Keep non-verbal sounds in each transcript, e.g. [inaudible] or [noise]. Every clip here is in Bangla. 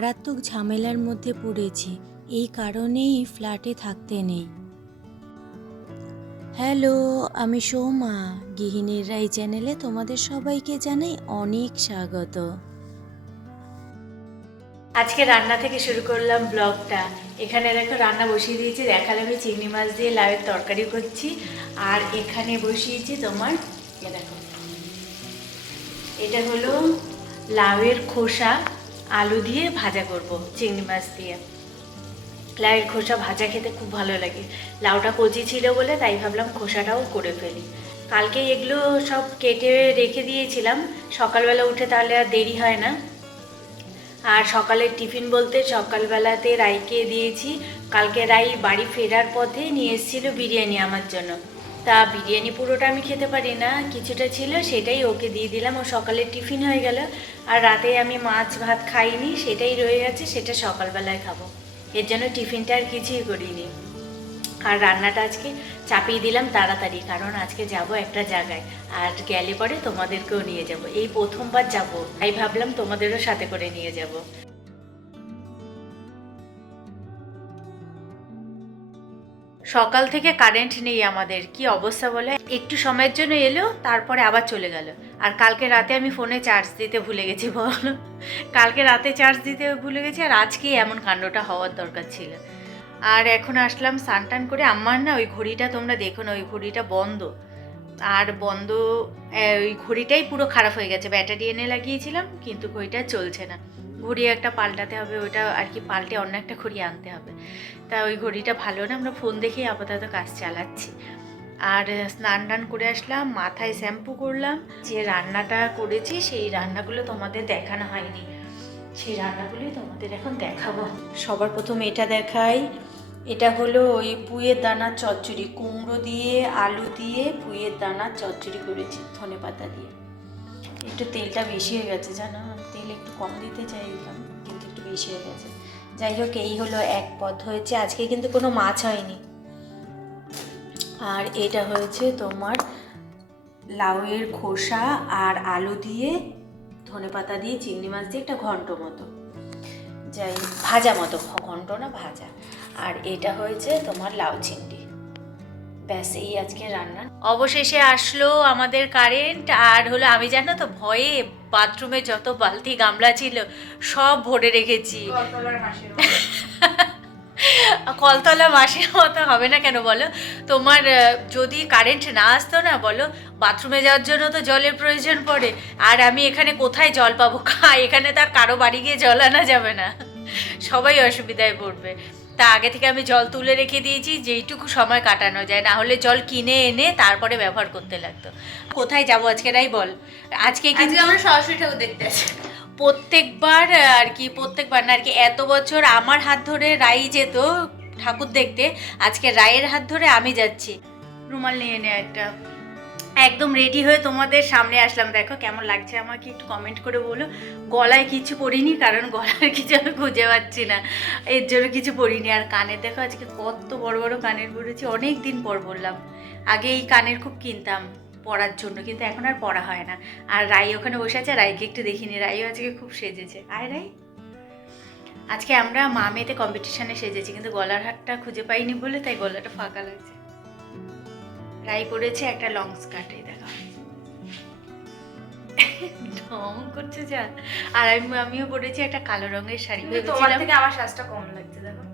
মারাত্মক ঝামেলার মধ্যে পড়েছি। এই কারণেই ফ্ল্যাটে থাকতে নেই। হ্যালো, আমি সৌমা। গৃহিণীর রাই চ্যানেলে তোমাদের সবাইকে জানাই অনেক স্বাগত। আজকে রান্না থেকে শুরু করলাম ব্লগটা। এখানে দেখো রান্না বসিয়ে দিয়েছি। দেখালে আমি চিংড়ি মাছ দিয়ে লাউয়ের তরকারি করছি। আর এখানে বসিয়েছি তোমার দেখো। এটা হলো লাউয়ের খোসা। আলু দিয়ে ভাজা করব, চিংড়ি মাছ দিয়ে। লাউয়ের খোসা ভাজা খেতে খুব ভালো লাগে। লাউটা কচি ছিল বলে তাই ভাবলাম খোসাটাও করে ফেলি। কালকে এগুলো সব কেটে রেখে দিয়েছিলাম। সকালবেলা উঠে তাহলে আর দেরি হয় না। আর সকালের টিফিন বলতে সকালবেলাতে রাইকে দিয়েছি। কালকে রাই বাড়ি ফেরার পথে নিয়ে এসেছিল বিরিয়ানি আমার জন্য। তা বিরিয়ানি পুরোটা আমি খেতে পারি না, কিছুটা ছিল সেটাই ওকে দিয়ে দিলাম, ও সকালের টিফিন হয়ে গেল। আর রাতে আমি মাছ ভাত খাইনি, সেটাই রয়ে গেছে, সেটা সকালবেলায় খাব। এর জন্য টিফিনটা আর কিছুই করিনি। আর রান্নাটা আজকে চাপিয়ে দিলাম তাড়াতাড়ি, কারণ আজকে যাব একটা জায়গায়। আর গেলে পরে তোমাদেরকেও নিয়ে যাব। এই প্রথমবার যাব, তাই ভাবলাম তোমাদেরও সাথে করে নিয়ে যাব। সকাল থেকে কারেন্ট নেই আমাদের। কি অবস্থা বলে? একটু সময়ের জন্য এলো, তারপরে আবার চলে গেল। আর কালকে রাতে আমি ফোনে চার্জ দিতে ভুলে গেছি, বলো। কালকে রাতে চার্জ দিতে ভুলে গেছি, আর আজকেই এমন কাণ্ডটা হওয়ার দরকার ছিল। আর এখন আসলাম স্নান টান করে। আমার না ওই ঘড়িটা তোমরা দেখো না, ওই ঘড়িটা বন্ধ। আর বন্ধ ওই ঘড়িটাই পুরো খারাপ হয়ে গেছে। ব্যাটারি এনে লাগিয়েছিলাম, কিন্তু ঘড়িটা চলছে না। ঘড়ি একটা পাল্টাতে হবে ওইটা আর কি পাল্টে অন্য একটা ঘড়ি আনতে হবে। তা ওই ঘড়িটা ভালো না, আমরা ফোন দেখেই আপাতত কাজ চালাচ্ছি। আর স্নান টান করে আসলাম, মাথায় শ্যাম্পু করলাম, যে রান্নাটা করেছি সেই রান্নাগুলো তোমাদের দেখানো হয়নি। সেই রান্নাগুলোই তোমাদের এখন দেখাবো। সবার প্রথম এটা দেখাই। এটা হলো ওই পুয়ের দানার চচ্চড়ি, কুমড়ো দিয়ে, আলু দিয়ে পুয়ের দানার চচ্চড়ি করেছি, ধনে পাতা দিয়ে। একটু তেলটা বেশি হয়ে গেছে, জানো? তেল একটু কম দিতে চাইলাম, কিন্তু একটু বেশি হয়ে গেছে। যাই হোক, এই হলো এক পদ হয়েছে। আজকে কিন্তু কোনো মাছ হয়নি। আর এটা হয়েছে তোমার লাউয়ের খোসা আর আলু দিয়ে ধনে পাতা দিয়ে চিংড়ি মাছ দিয়ে একটা ঘন্ট মতো। যাই ভাজা মতো, ঘন্ট না ভাজা। আর এটা হয়েছে তোমার লাউ চিংড়ি। ব্যাস এই আজকে রান্না। অবশেষে আসলো আমাদের কারেন্ট আর হলো আমি জানো তো ভয়ে বাথরুমে যত বালতি গামলা ছিল সব ভরে রেখেছি। [laughs] কলতলা মাসের মতো হবে না কেন বলো? তোমার যদি কারেন্ট না আসতো না বলো বাথরুমে যাওয়ার জন্য তো জলের প্রয়োজন পড়ে। আর আমি এখানে কোথায় জল পাবো? এখানে তার কারও বাড়ি গিয়ে জল আনা যাবে না। সবাই অসুবিধায় পড়বে। তা আগে থেকে আমি জল তুলে রেখে দিয়েছি যেইটুকু সময় কাটানো যায়। না হলে জল কিনে এনে তারপরে ব্যবহার করতে লাগতো। কোথায় যাব আজকে রাই বল। আজকে কিন্তু আমরা সরস্বতী ঠাকুর দেখতে আসি প্রত্যেকবার আর কি প্রত্যেকবার না আর কি এত বছর আমার হাত ধরে রাই যেত ঠাকুর দেখতে আজকে রায়ের হাত ধরে আমি যাচ্ছি। রুমাল নিয়ে নে একটা। একদম রেডি হয়ে তোমাদের সামনে আসলাম। দেখো কেমন লাগছে আমাকে একটু কমেন্ট করে বলো। গলায় কিছু পরিনি কারণ গলার কিছু আমি খুঁজে পাচ্ছি না। এর জন্য কিছু পরিনি আর কানের, দেখো আজকে কত বড় বড় কানের পরেছি অনেক দিন পর বললাম। আগে এই কানের খুব কিনতাম পরার জন্য, কিন্তু এখন আর পড়া হয় না। আর রাই ওখানে বসে আছে, রাইকে একটু দেখিনি। রাইও আজকে খুব সেজেছে। আয় রাই। আজকে আমরা মা মেয়েতে কম্পিটিশনে সেজেছি, কিন্তু গলার হাটটা খুঁজে পাইনি বলে, তাই গলাটা ফাঁকা লাগছে। রাই পরেছে একটা লং স্কার্ট এই দেখো। ঢং করছে যা আর আমি আমিও পরেছি একটা কালো রঙের শাড়ি। তোমার থেকে আমার শ্বাসটা কম লাগছে দেখো।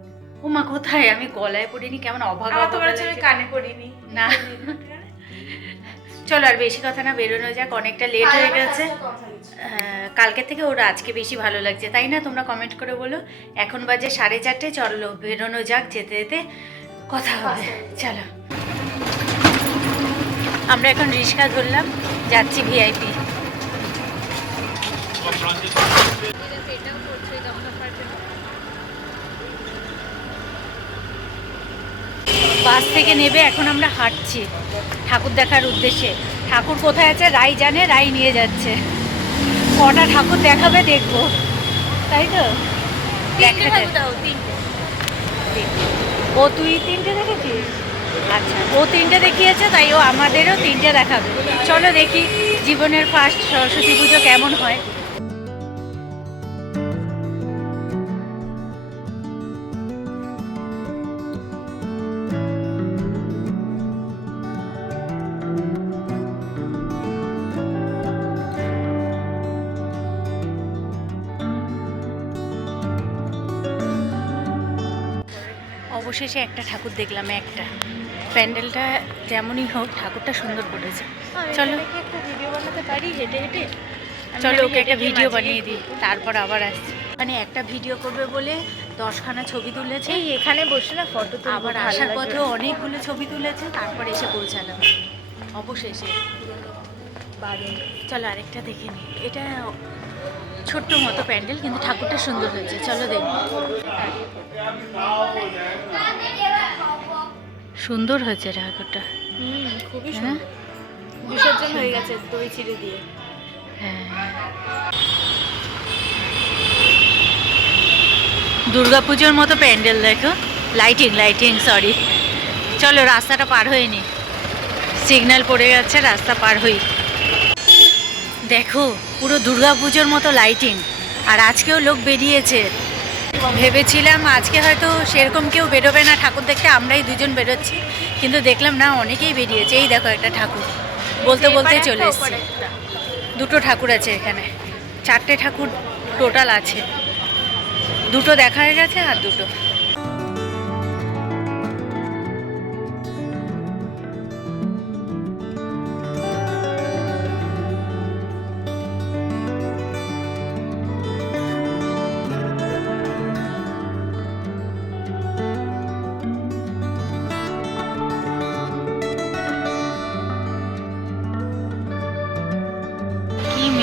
ও মা কোথায়? আমি গলায় পরিনি কেমন অভাব আমার অভাব তোমার কানে পড়িনি না। চলো আর বেশি কথা না বেরোনো যাক অনেকটা লেট হয়ে গেছে। আহ, কালকে থেকে ওরা আজকে বেশি ভালো লাগছে তাই না? তোমরা কমেন্ট করে বলো। এখন বাজে সাড়ে চারটে চলো বেরোনো যাক যেতে যেতে কথা হবে। চলো। আমরা এখন রিক্সা ধরলাম যাচ্ছি ভিআইপি বাস থেকে নেবে এখন আমরা হাঁটছি ঠাকুর দেখার উদ্দেশ্যে। ঠাকুর কোথায় আছে? রাই জানে রাই নিয়ে যাচ্ছে। কটা ঠাকুর দেখাবে দেখব। তাই তো? দেখা ও তুই তিনটে দেখেছিস? আচ্ছা ও তিনটে দেখিয়েছে, তাই ও আমাদেরও তিনটে দেখাবে। চলো দেখি জীবনের ফার্স্ট সরস্বতী পুজো কেমন হয়। অবশেষে একটা ঠাকুর দেখলাম, একটা। প্যান্ডেলটা যেমনই হোক ঠাকুরটা সুন্দর করেছে। চলো। একটা ভিডিও বানাতে পারি হেঁটে হেঁটে? চলো ওকে একটা ভিডিও বানিয়ে দিই। তারপর আবার আসছি। মানে একটা ভিডিও করবে বলে দশখানা ছবি তুলেছে। এই এখানে বসে না ফটো আবার আসার পথেও অনেকগুলো ছবি তুলেছে তারপর এসে পৌঁছালাম অবশেষে। চলো আরেকটা দেখে নিই। এটা ছোট্ট মতো প্যান্ডেল কিন্তু ঠাকুরটা সুন্দর হয়েছে। চলো দেখো। সুন্দর হয়েছে হুম খুবই হ্যাঁ? সুন্দর। বিসর্জন হয়ে গেছে দই চিড়ে দিয়ে। হ্যাঁ। দুর্গাপুজোর মতো প্যান্ডেল দেখো। লাইটিং লাইটিং সরি চলো রাস্তাটা পার হয়ে নি। সিগন্যাল পড়ে যাচ্ছে রাস্তা পার হই। দেখো পুরো দুর্গাপুজোর মতো লাইটিং আর আজকেও লোক বেরিয়েছে। ভেবেছিলাম আজকে হয়তো সেরকম কেউ বেরোবে না ঠাকুর দেখতে আমরাই দুজন বেরোচ্ছি। কিন্তু দেখলাম না অনেকেই বেরিয়েছে। এই দেখো একটা ঠাকুর। বলতে বলতে চলে এসছে। দুটো ঠাকুর আছে এখানে। চারটে ঠাকুর টোটাল আছে। দুটো দেখা হয়ে গেছে আর দুটো।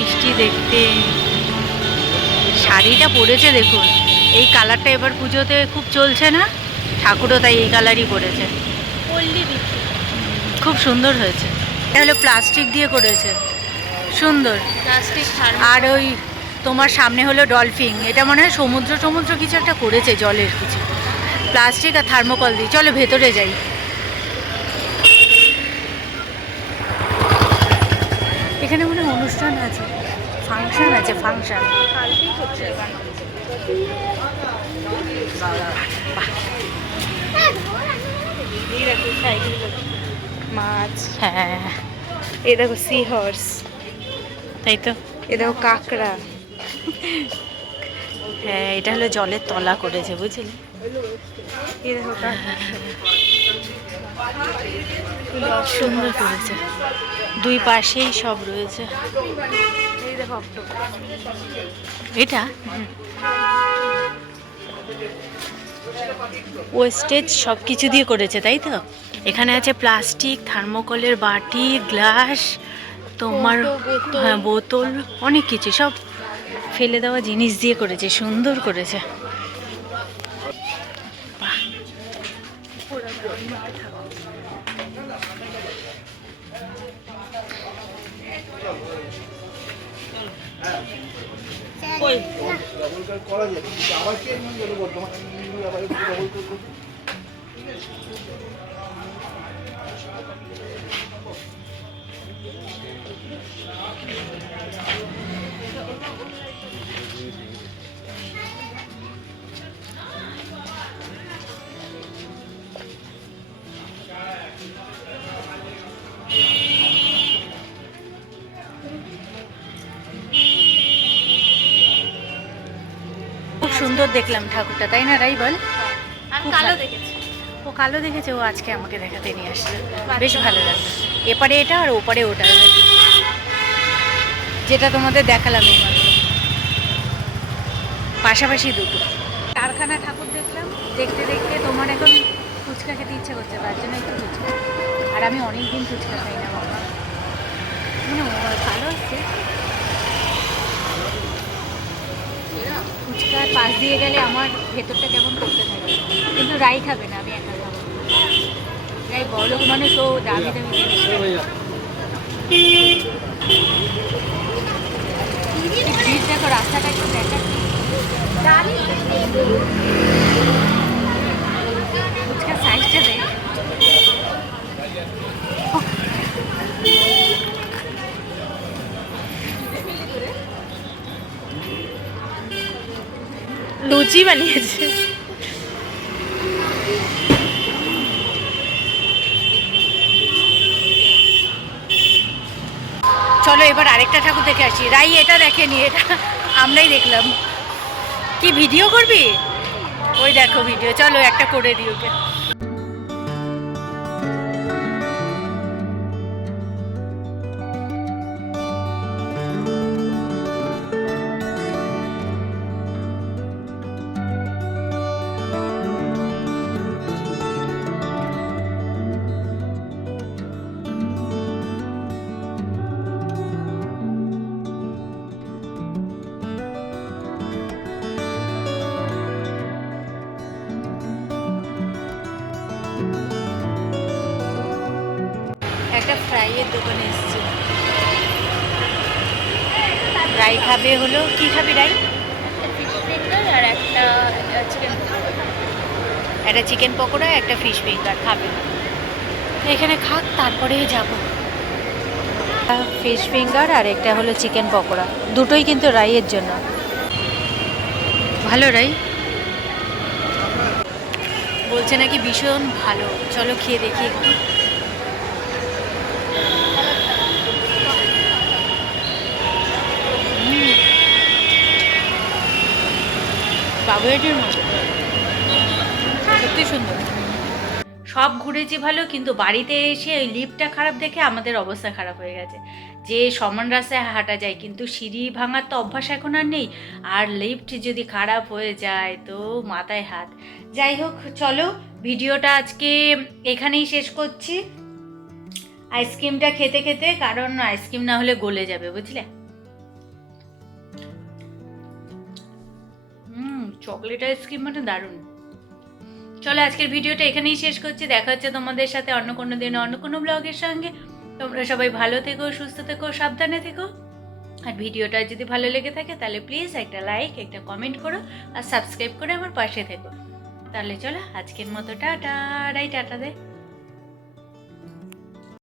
মিষ্টি দেখতে। শাড়িটা পরেছে দেখুন। এই কালারটা এবার পুজোতে খুব চলছে না? ঠাকুরও তাই এই কালারই পরেছে। পল্লী খুব সুন্দর হয়েছে। এটা হলো প্লাস্টিক দিয়ে করেছে। সুন্দর। প্লাস্টিক আর ওই তোমার সামনে হলো ডলফিন। এটা মনে হয় সমুদ্র সমুদ্র কিছু একটা করেছে জলের কিছু। প্লাস্টিক আর থার্মোকল দিয়ে। চলো ভেতরে যাই। এখানে মনে অনুষ্ঠান আছে ফাংশন আছে ফাংশন। মাছ। হ্যাঁ। এ দেখো সি হর্স তাই তো। এ দেখো কাঁকড়া। এটা হলো জলের তলা করেছে বুঝলি? সুন্দর করেছে। দুই পাশেই সব রয়েছে। এটা? ওয়েস্টেজ সব কিছু দিয়ে করেছে তাই তো? এখানে আছে প্লাস্টিক থার্মোকলের বাটি গ্লাস তোমার হ্যাঁ বোতল অনেক কিছু সব ফেলে দেওয়া জিনিস দিয়ে করেছে সুন্দর করেছে। সুন্দর দেখলাম ঠাকুরটা তাই না রাই বল আমি কালো দেখেছি। ও কালো দেখেছে ও আজকে আমাকে দেখাতে নিয়ে আসলো। বেশ ভালো লাগল। এপারে এটা আর ওপারে ওটা। যেটা তোমাদের দেখালাম পাশাপাশি দুটো। কারখানা ঠাকুর দেখলাম, দেখতে দেখতে তোমার এখন ফুচকা খেতে ইচ্ছে করছে, তার জন্য একটু ফুচকা। আর আমি অনেক দিন ফুচকা খাই না, বাবা। মানে ভালো আছে। ফুচকার পাশ দিয়ে গেলে আমার ভেতরটা কেমন করতে থাকে? কিন্তু রাই খাবে না, আমি একা। রাই বড় মানুষ ও দামি দামি জিনিস। দেখো রাস্তাটা একটু ফুচকার সাইজটা দেখ। লুচি বানিয়েছে। চলো, এবার আরেকটা ঠাকুর দেখে আসি। রাই, এটা দেখেনি এটা আমরাই দেখলাম। কি, ভিডিও করবি? ওই দেখো, ভিডিও। চলো, একটা করে দিও ওকে। একটা ফ্রাইয়ের দোকানে এসেছি। রাই খাবে হলো কি খাবি রাই? আর একটা চিকেন একটা চিকেন পকোড়া একটা ফিশ ফিঙ্গার খাবে। এখানে খাক তারপরে যাব। ফিশ ফিঙ্গার আর একটা হলো চিকেন পকোড়া। দুটোই কিন্তু রাইয়ের জন্য। ভালো রাই? বলছে নাকি ভীষণ ভালো। চলো খেয়ে দেখি একটু। বাবুয়াটির মতো সত্যি সুন্দর। সব ঘুরেছি ভালো, কিন্তু বাড়িতে এসে ওই লিফটটা খারাপ দেখে আমাদের অবস্থা খারাপ হয়ে গেছে। যে সমান রাস্তায় হাঁটা যায়, কিন্তু সিঁড়ি ভাঙার তো অভ্যাস এখন আর নেই। আর লিফট যদি খারাপ হয়ে যায়, তো মাথায় হাত। যাই হোক, চলো, ভিডিওটা আজকে এখানেই শেষ করছি। আইসক্রিমটা খেতে খেতে, কারণ আইসক্রিম না হলে গলে যাবে, বুঝলে? হুম, চকলেট আইসক্রিম মানে দারুণ। চলো, আজকের ভিডিওটা এখানেই শেষ করছি। দেখা হচ্ছে তোমাদের সাথে অন্য কোনো দিন, অন্য কোনো ব্লগের সঙ্গে। তোমরা সবাই ভালো থেকো, সুস্থ থেকো, সাবধানে থেকো। আর ভিডিওটা যদি ভালো লেগে থাকে, তাহলে প্লিজ একটা লাইক একটা কমেন্ট করো, আর সাবস্ক্রাইব করে আমার পাশে থেকো। তাহলে চলো আজকের মতো টাটা রাই টাটা দে।